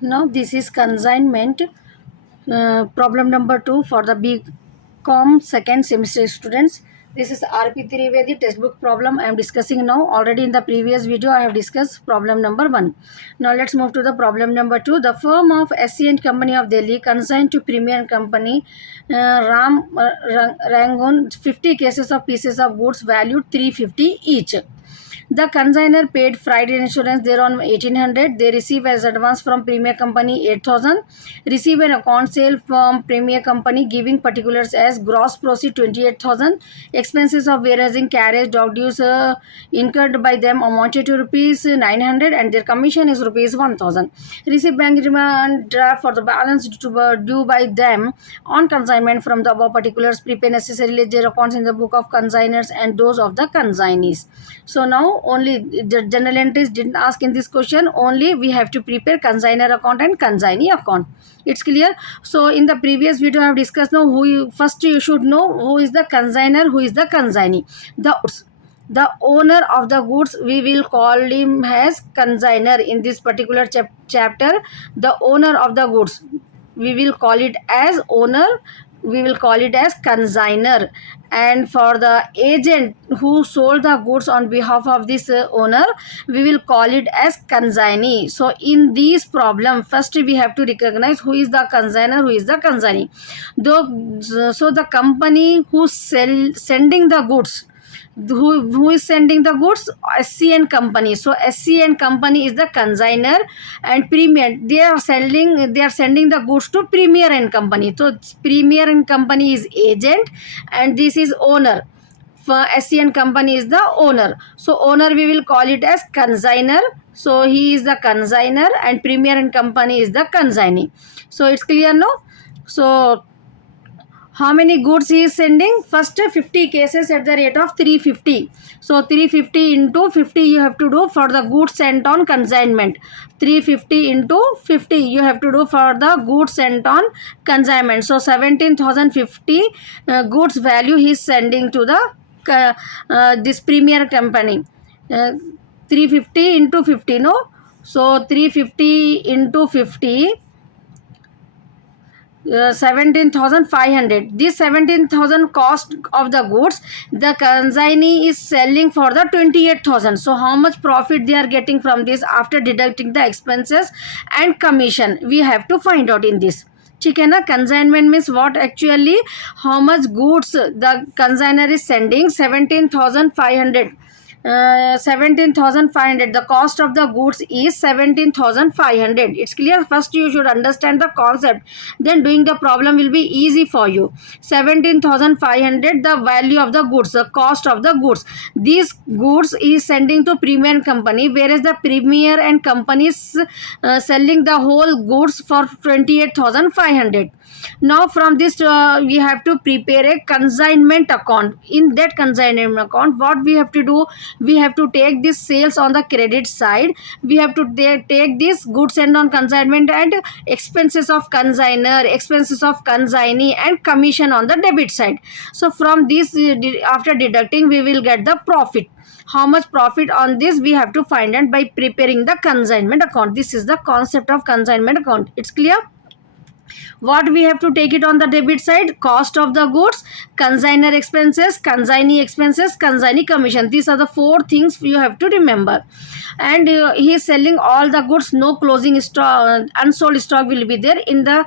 Now this is consignment problem number 2 for the bcom second semester students. This is RP Trivedi textbook problem I am discussing now. Already in the previous video I have discussed problem number 1. Now let's move to the problem number 2. The firm of SC& Company of Delhi consigned to Premier Company Rangoon 50 cases of pieces of goods valued 350 each. The consignor paid Friday insurance thereon 1800. They receive as advance from Premier Company 8000. Receive an account sale from Premier Company giving particulars as gross proceed 28,000. Expenses of warehousing, carriage, dog dues incurred by them amounted to rupees 900 and their commission is rupees 1000. Receive bank demand draft for the balance due by them on consignment from the above particulars. Prepare necessarily their accounts in the book of consignors and those of the consignees. So now only the general entries didn't ask in this question. Only we have to prepare consignor account and consignee account. It's clear. So in the previous video I have discussed now first you should know who is the consignor, who is the consignee. The owner of the goods we will call him as consignor in this particular chapter. The owner of the goods we will call it as owner, we will call it as consignor, and for the agent who sold the goods on behalf of this owner we will call it as consignee. So in this problem first we have to recognize who is the consignor, who is the consignee. So the company who sending the goods, who is sending the goods, SC& Company. So SC& Company is the consignor and Premier they are sending the goods to Premier and Company. So Premier and Company is agent and this is owner. For SC& Company is the owner. So owner we will call it as consignor. So he is the consignor and Premier and Company is the consignee. So it's clear now. So how many goods he is sending? First 50 cases at the rate of 350. So 350 into 50 you have to do for the goods sent on consignment. 350 into 50 you have to do for the goods sent on consignment. So 17,050 goods value he is sending to the this Premier Company. 350 into 50, no? So 350 into 50. 17,500. This 17,000 cost of the goods the consignee is selling for the 28,000. So how much profit they are getting from this after deducting the expenses and commission we have to find out in this. ठीक है ना. Consignment means what actually, how much goods the consignor is sending. 17,500. 17,500. The cost of the goods is 17,500. It's clear. First you should understand the concept, then doing the problem will be easy for you. 17,500 the value of the goods, the cost of the goods. These goods is sending to Premier Company, whereas the Premier and Company is selling the whole goods for 28,500. Now from this we have to prepare a consignment account. In that consignment account what we have to do, we have to take this sales on the credit side, we have to take this goods sent on consignment and expenses of consignor, expenses of consignee and commission on the debit side. So from this after deducting we will get the profit. How much profit on this we have to find out by preparing the consignment account. This is the concept of consignment account. It's clear. What we have to take it on the debit side? Cost of the goods, consignor expenses, consignee commission. These are the 4 things you have to remember. And he is selling all the goods, no closing stock, unsold stock will be there. In the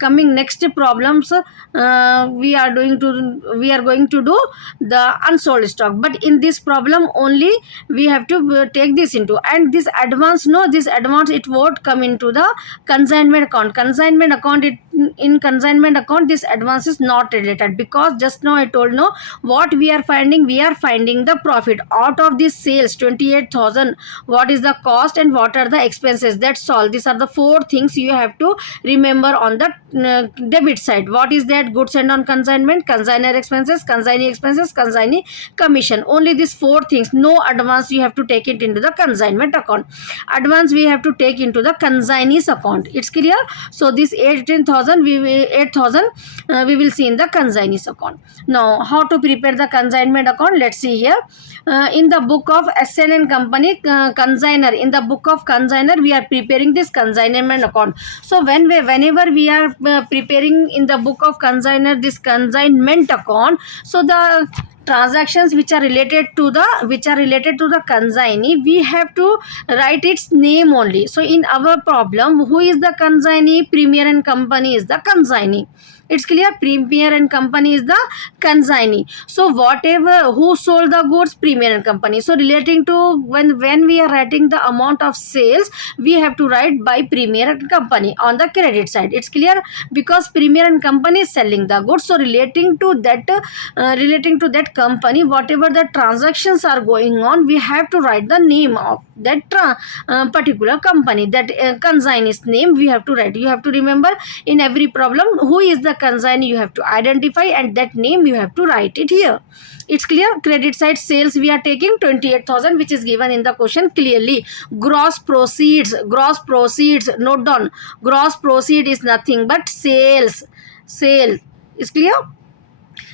coming next problems we are going to do the unsold stock, but in this problem only we have to take this into. And this advance, no, this advance it won't come into the consignment account. Consignment account, in consignment account this advance is not related, because just now I told, no, what we are finding the profit out of this sales 28,000. What is the cost and what are the expenses? That's all. These are the 4 things you have to remember on the debit side. What is that? Goods sent on consignment, consignor expenses, consignee commission. Only these 4 things. No advance you have to take it into the consignment account. Advance we have to take into the consignee's account. It's clear. So this 18,000 8,000 we will see in the consignees account. Now how to prepare the consignment account, let's see here. In the book of SN and company consigner, in the book of consigner we are preparing this consignment account. So whenever we are preparing in the book of consigner this consignment account, so the transactions which are related to the consignee, we have to write its name only. So in our problem, who is the consignee? Premier and company is the consignee. It's clear, Premier and company is the consignee. So whatever, who sold the goods? Premier and company. So relating to when we are writing the amount of sales, we have to write by Premier and company on the credit side. It's clear, because Premier and company is selling the goods. So relating to that company, whatever the transactions are going on, we have to write the name of that particular company, that consignee's name we have to write. You have to remember, in every problem, who is the consignee you have to identify, and that name you have to write it here. It's clear. Credit side sales we are taking 28,000, which is given in the question clearly. Gross proceeds, note down, gross proceed is nothing but sale is clear.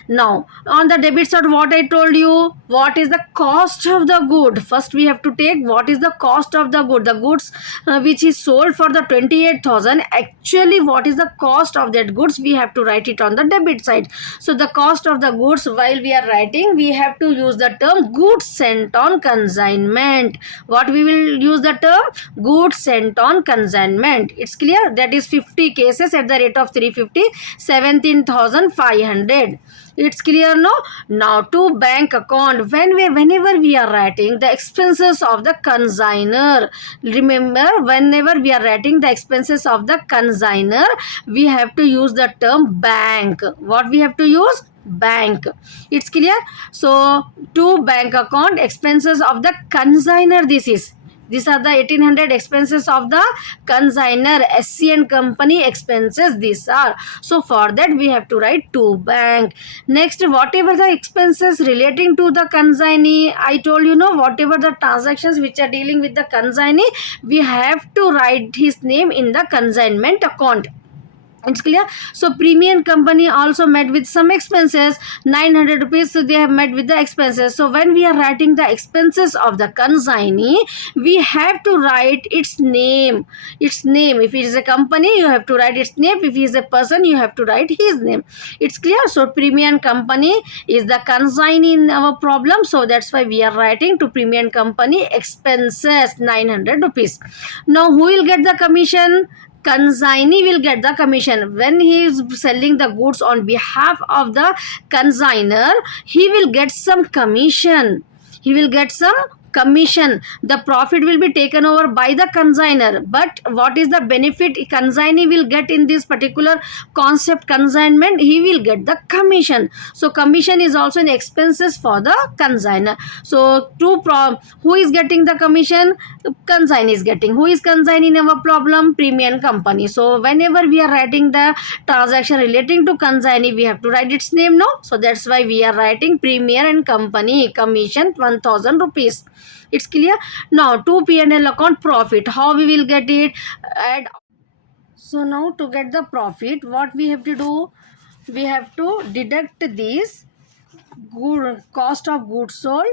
Now on the debit side, what I told you, what is the cost of the good? First we have to take what is the cost of the good. The goods which is sold for the 28,000, actually what is the cost of that goods, we have to write it on the debit side. So the cost of the goods, while we are writing, we have to use the term goods sent on consignment. What we will use the term? Goods sent on consignment. It's clear. That is 50 cases at the rate of 350, 17,500. It's clear, no? Now to bank account, whenever we are writing the expenses of the consigner, remember, whenever we are writing the expenses of the consigner, we have to use the term bank. What we have to use? Bank. It's clear. So to bank account, expenses of the consigner, these are the 1800 expenses of the consigner, SC and company expenses these are. So for that we have to write to bank. Next, whatever the expenses relating to the consignee, I told you, no, whatever the transactions which are dealing with the consignee, we have to write his name in the consignment account. It's clear. So premium company also met with some expenses, 900 rupees, so they have met with the expenses. So when we are writing the expenses of the consignee, we have to write its name. If it is a company, you have to write its name. If he is a person, you have to write his name. It's clear. So premium company is the consignee in our problem, so that's why we are writing to premium company expenses 900 rupees. Now who will get the commission? Consignee will get the commission. When he is selling the goods on behalf of the consigner, he will get some commission. The profit will be taken over by the consigner. But what is the benefit consignee will get in this particular concept consignment? He will get the commission. So commission is also an expenses for the consigner. So who is getting the commission? Consignee is getting. Who is consignee in our problem? Premium company. So whenever we are writing the transaction relating to consignee, we have to write its name, no? So that's why we are writing Premier and company commission 1000 rupees. It's clear. Now to P&L account profit, how we will get it? So now to get the profit, what we have to do? We have to deduct this cost of goods sold,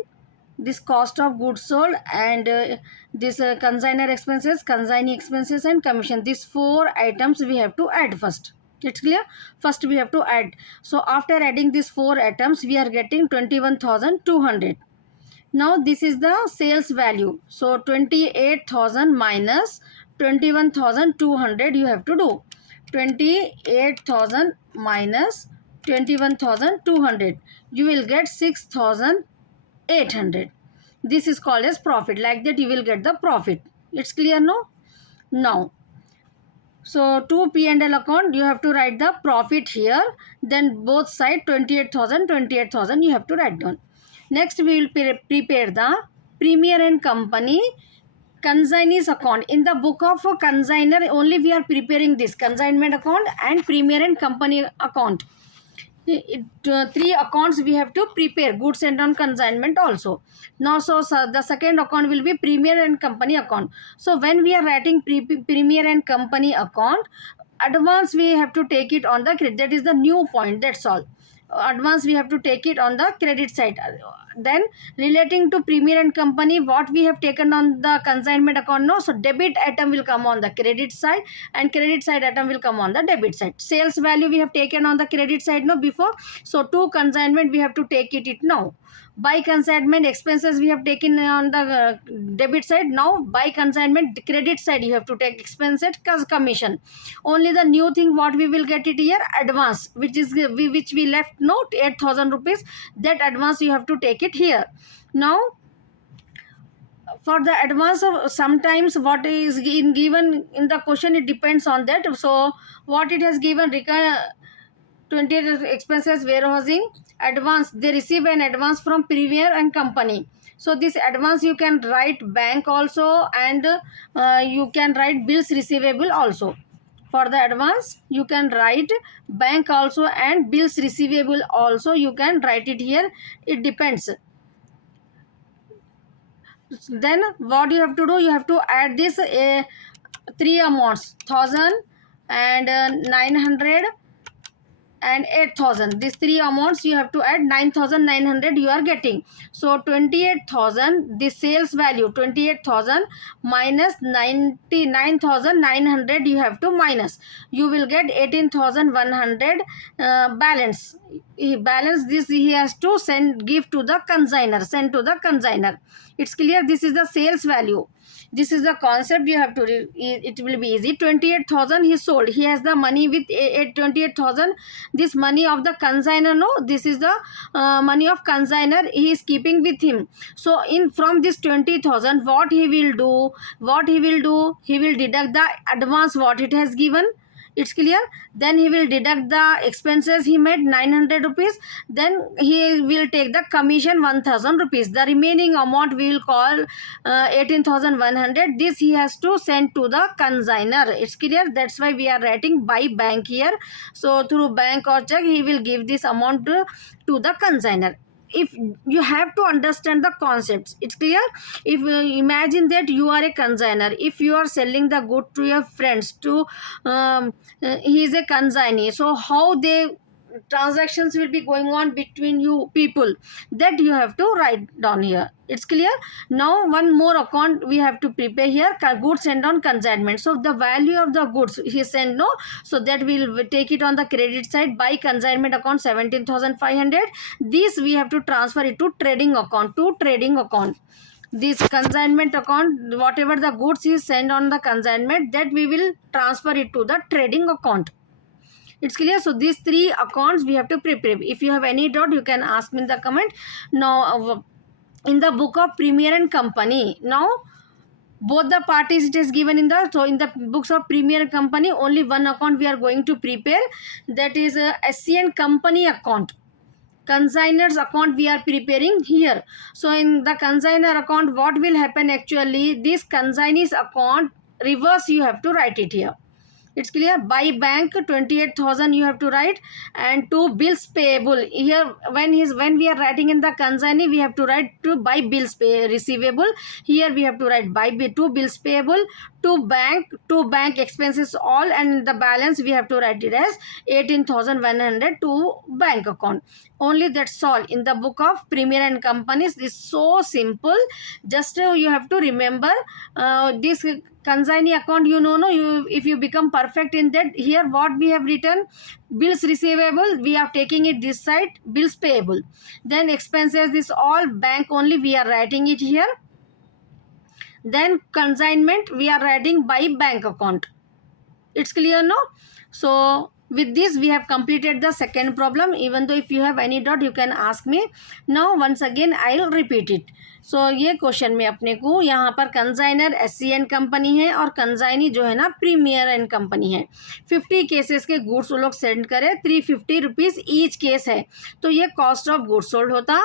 and this consignor expenses, consignee expenses, and commission. These 4 items we have to add first. It's clear. First we have to add. So after adding these 4 items, we are getting 21,200. Now this is the sales value. So 28,000 minus 21,200 you have to do. 28,000 minus 21,200. You will get 6,800. This is called as profit. Like that you will get the profit. It's clear, no? Now, so to P&L account, you have to write the profit here. Then both side 28,000 you have to write down. Next, we will prepare the Premier and Company consignees account. In the book of consigner, only we are preparing this consignment account and Premier and Company account. 3 accounts we have to prepare, goods sent on consignment also. Now, so the second account will be Premier and Company account. So when we are writing Premier and Company account, advance we have to take it on the credit. That is the new point, that's all. Advance we have to take it on the credit side. Then relating to Premier and Company, what we have taken on the consignment account, no, so debit item will come on the credit side and credit side item will come on the debit side. Sales value we have taken on the credit side, no, before, so to consignment we have to take it now. By consignment expenses we have taken on the debit side, now by consignment credit side you have to take expenses commission. Only the new thing what we will get it here, advance, which we left note 8,000 rupees, that advance you have to take it here. Now for the advance of, sometimes what is given in the question, it depends on that. So what it has given, 28 expenses warehousing advance, they receive an advance from Premier and Company. So this advance you can write bank also, and you can write bills receivable also. For the advance you can write bank also and bills receivable also, you can write it here, it depends. Then what you have to do, you have to add this three amounts, 1,000 and 900 and 8,000. These three amounts you have to add, 9,900 you are getting. So 28,000, the sales value 28,000 minus 99,900 you have to minus, you will get 18,100 balance. Balance this he has to give to the consignor, send to the consignor. It's clear, this is the sales value. This is the concept you have to it will be easy. 28,000 he sold, he has the money with 28,000, this money of the consignor, no, this is the money of consignor he is keeping with him. So in from this 20,000 what he will do, he will deduct the advance what it has given. It's clear. Then he will deduct the expenses he made, 900 rupees. Then he will take the commission 1,000 rupees. The remaining amount we will call 18,100. This he has to send to the consignor. It's clear. That's why we are writing by bank here. So through bank or check he will give this amount to the consignor. If you have to understand the concepts, it's clear. If imagine that you are a consignor, if you are selling the good to your friends, to he is a consignee, so how they transactions will be going on between you people, that you have to write down here. It's clear. Now one more account we have to prepare here, goods sent on consignment. So the value of the goods he sent, no, so that we'll take it on the credit side. By consignment account 17,500, this we have to transfer it to trading account, this consignment account, whatever the goods is sent on the consignment, that we will transfer it to the trading account. It's clear. So these three accounts we have to prepare. If you have any doubt, you can ask me in the comment. Now in the book of Premier and Company, now both the parties it is given in the, so in the books of Premier and Company, only one account we are going to prepare, that is SC and Company account. Consignor's account we are preparing here. So in the consignor account, what will happen actually, this consignee's account reverse you have to write it here. It's clear. By bank 28,000 you have to write, and to bills payable here, when we are writing in the consignee, we have to write to by bills receivable. Here we have to write by to bills payable, to bank expenses all, and the balance we have to write it as 18,100 to bank account. Only that's all. In the book of Premier and Companies, this is so simple. Just you have to remember this consignee account, if you become perfect in that, here what we have written, bills receivable we are taking it this side, bills payable, then expenses, this all bank only we are writing it here, then consignment we are writing by bank account. It's clear, no? So with this we have completed the second problem. Even though if you have any doubt you can ask me. Now once again I'll repeat it. सो ये question में अपने को यहाँ पर consignor SC and company है और consignee जो है ना प्रीमियर एंड कंपनी है. 50 केसेस के गुड्स वो लोग सेंड करें, 350 रुपीज़ ईच केस है, तो ये कॉस्ट ऑफ गुड्स सोल्ड होता.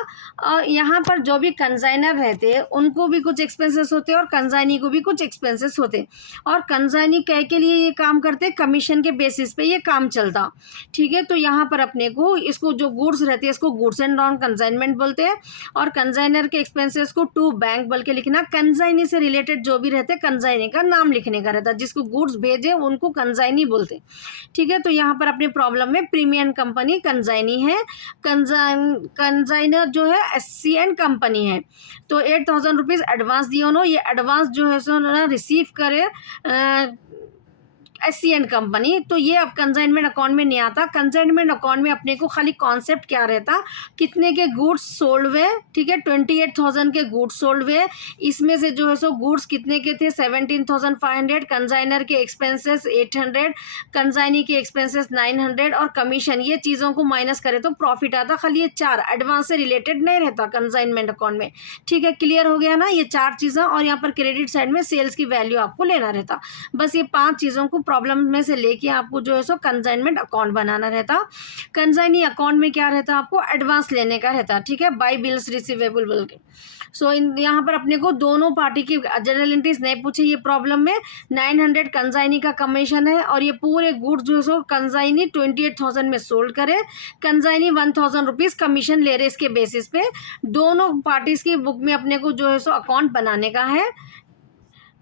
और यहाँ पर जो भी कंसाइनर रहते हैं उनको भी कुछ एक्सपेंसेस होते और कंसाइनी को भी कुछ एक्सपेंसेस होते, और कंसाइनी कह के लिए ये काम करते, कमीशन के बेसिस पे ये काम चलता, ठीक है। तो यहाँ पर अपने को इसको जो गुड्स रहती है इसको गुड्स एंड नॉन कंसाइनमेंट बोलते हैं, और कंसाइनर के एक्सपेंसेस को टू बैंक बोल के लिखना। कंसाइनी से रिलेटेड जो भी रहते कंसाइनी का नाम लिखने का रहता, जिसको गुड्स भेजे उनको कंसाइनी बोलते, ठीक है। तो यहाँ पर अपने प्रॉब्लम में प्रीमियम कंपनी कंसाइनी है, कंसाइनर जो है SCN कंपनी है। तो 8,000 रुपीज़ एडवांस दिए उन्होंने, ये एडवांस जो है सो ना रिसीव करे SCN कंपनी। तो ये अब कंसाइनमेंट अकाउंट में नहीं आता। कंसाइनमेंट अकाउंट में अपने को खाली कॉन्सेप्ट क्या रहता, कितने के गुड्स सोल्ड हुए, ठीक है। 28,000 के गुड्स सोल्ड हुए, इसमें से जो है सो गुड्स कितने के थे 17,500, कंसाइनर के एक्सपेंसेस 800, कंसाइनी के एक्सपेंसेस 900 और कमीशन, ये चीज़ों को माइनस करे तो प्रॉफिट आता। खाली ये 4 एडवांस से रिलेटेड नहीं रहता कंसाइनमेंट अकाउंट में, ठीक है। क्लियर हो गया ना ये 4 चीज़ें। और यहाँ पर क्रेडिट साइड में सेल्स की वैल्यू आपको लेना रहता। बस ये 5 चीज़ों को प्रॉब्लम में से लेके आपको जो है सो कंसाइनमेंट अकाउंट बनाना रहता। कंसाइनी अकाउंट में क्या रहता, आपको एडवांस लेने का रहता, ठीक है, बाय बिल्स रिसीवेबल बोल के। सो यहाँ पर अपने को दोनों पार्टी की जनरल एंट्रीज नहीं पूछी ये प्रॉब्लम में। 900 कंसाइनी का कमीशन है, और ये पूरे गुड्स जो है सो कंसाइनी 28,000 में सोल्ड करे, कंसाइनी 1,000 रुपीज़ कमीशन ले रहे, इसके बेसिस पे दोनों पार्टीज की बुक में अपने को जो है सो अकाउंट बनाने का है।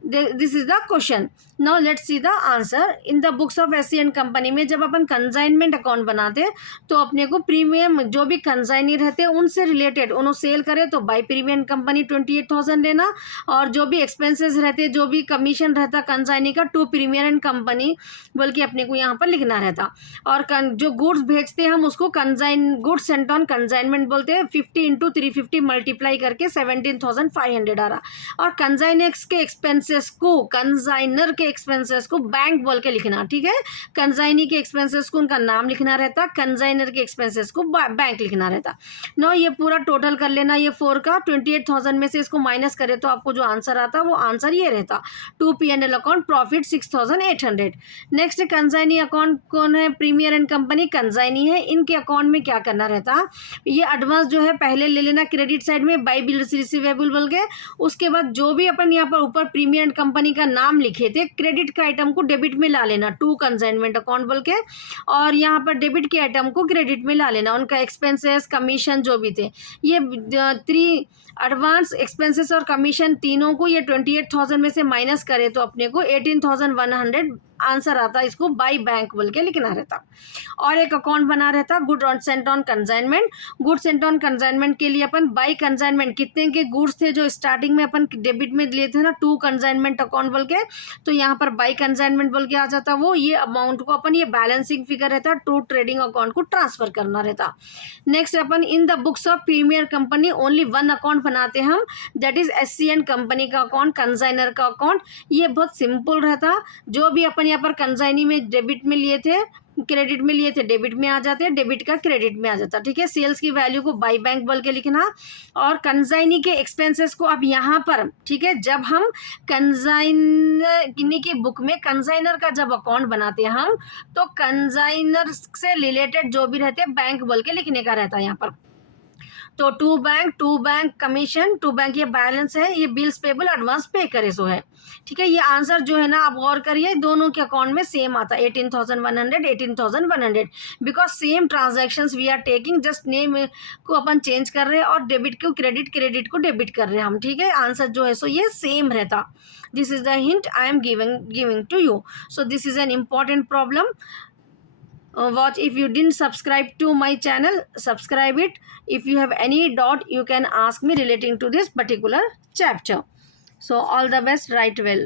This is the question. Now let's see the answer. In the books of SCN company में जब अपन कंसाइनमेंट अकाउंट बनाते तो अपने को प्रीमियम जो भी कंसाइनी रहते हैं उनसे रिलेटेड उन्होंने सेल करे तो बाय प्रीमियम कंपनी 28,000 लेना, और जो भी एक्सपेंसेस रहते जो भी कमीशन रहता कंसाइनी का टू प्रीमियम कंपनी बोल के अपने को यहाँ पर लिखना रहता। और जो गुड्स भेजते हैं हम उसको consign goods Saint on consignment बोलते हैं। 50 × 350 मल्टीप्लाई करके 17,500 आ रहा। और कंसाइनेक्स के एक्सपेंसेस को, कंसाइनर के एक्सपेंसेस को बैंक बोल के लिखना, ठीक है। कंसाइनी के एक्सपेंसेस को उनका नाम लिखना रहता, कंसाइनर के एक्सपेंसेस को बैंक लिखना रहता। नो ये पूरा टोटल कर लेना, ये 4 का 28,000 में से इसको माइनस करे तो आपको जो आंसर आता वो आंसर ये रहता। 2 P&L account profit 6,800। Next consignee account कौन है, प्रीमियर एंड कंपनी कंसाइनी है। इनके अकाउंट में क्या करना रहता, ये एडवांस जो है पहले ले लेना क्रेडिट साइड में बाय बिल्स रिसीवेबल बोल के। उसके बाद जो भी अपन यहाँ पर ऊपर प्रीमियर कंपनी का नाम लिखे थे क्रेडिट के आइटम को डेबिट में ला लेना, टू कंसाइनमेंट अकाउंट बोल के। और यहाँ पर डेबिट के आइटम को क्रेडिट में ला लेना, उनका एक्सपेंसेस कमीशन जो भी थे। ये 3 एडवांस एक्सपेंसेस और कमीशन तीनों को ये 28,000 में से माइनस करे तो अपने को 18,100 आंसर आता। इसको बाय बैंक बोल के लिखना रहता। और एक अकाउंट बना रहता good Saint on consignment. Good Saint on consignment के लिए अपन बाय कंसाइनमेंट कितने के गुड्स थे जो स्टार्टिंग में अपन डेबिट में लिए थे ना, टू कंसाइनमेंट अकाउंट बोल के, तो यहाँ पर बाय कंसाइनमेंट बोल के आ जाता वो। ये अमाउंट को अपन ये बैलेंसिंग फिगर रहता टू ट्रेडिंग अकाउंट को ट्रांसफर करना रहता। नेक्स्ट अपन in the books of premier company only 1 account बनाते हम, दैट इज SCN कंपनी का अकाउंट, कंसाइनर का अकाउंट। ये बहुत सिंपल रहता। जो भी अपन यहाँ पर कंसाइनी में डेबिट में लिए थे क्रेडिट में लिए थे डेबिट में आ जाते हैं, डेबिट का क्रेडिट में आ जाता, ठीक है। सेल्स की वैल्यू को बाय बैंक बोल के लिखना। और कंसाइनी के एक्सपेंसेस को अब यहाँ पर, ठीक है, जब हम कंसाइनी की बुक में कंसाइनर का जब अकाउंट बनाते हैं हम, तो कंसाइनर से रिलेटेड जो भी रहते हैं बैंक बोल के लिखने का रहता है यहाँ पर। तो to bank commission, to bank ये बैलेंस है, ये बिल्स पेबल एडवांस पे करे सो है, ठीक है। ये आंसर जो है ना आप गौर करिए दोनों के अकाउंट में सेम आता, 18,100 18,100, because same transactions we are taking, just name को अपन चेंज कर रहे हैं और डेबिट को क्रेडिट को डेबिट कर रहे हैं हम, ठीक है। आंसर जो है सो ये सेम रहता। This is the hint I am giving to you. So this is an important problem. Watch. If you didn't subscribe to my channel, subscribe it. If you have any doubt you can ask me relating to this particular chapter. So all the best, write well.